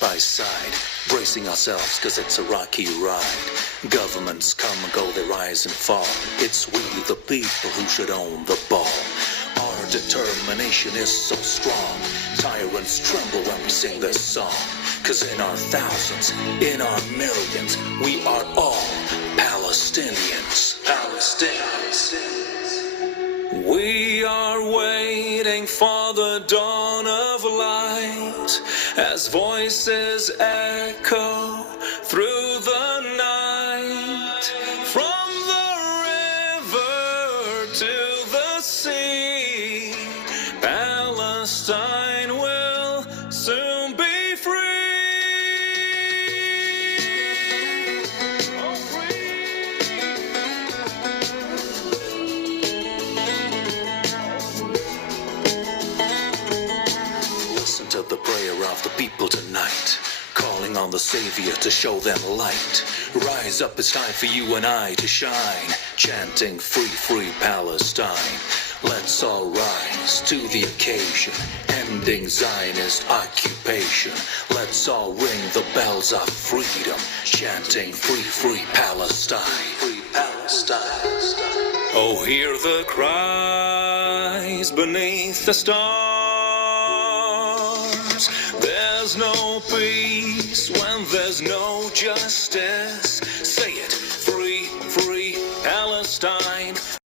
by side, bracing ourselves cause it's a rocky ride. Governments come and go, they rise and fall. It's we the people who should own the ball. Our determination is so strong, tyrants tremble when we sing this song. Cause in our thousands, in our millions, we are all Palestinians. Palestinians. We are waiting for the dawn of light as voices echo through the night. From the river to the sea, Palestine will soon be free. Oh, listen to the prayer of the people tonight, calling on the Savior to show them light. Rise up, it's time for you and I to shine, chanting free, free Palestine. Let's all rise to the occasion, ending Zionist occupation. Let's all ring the bells of freedom, chanting free, free Palestine. Free Palestine. Oh, hear the cries beneath the stars. There's no peace when there's no justice.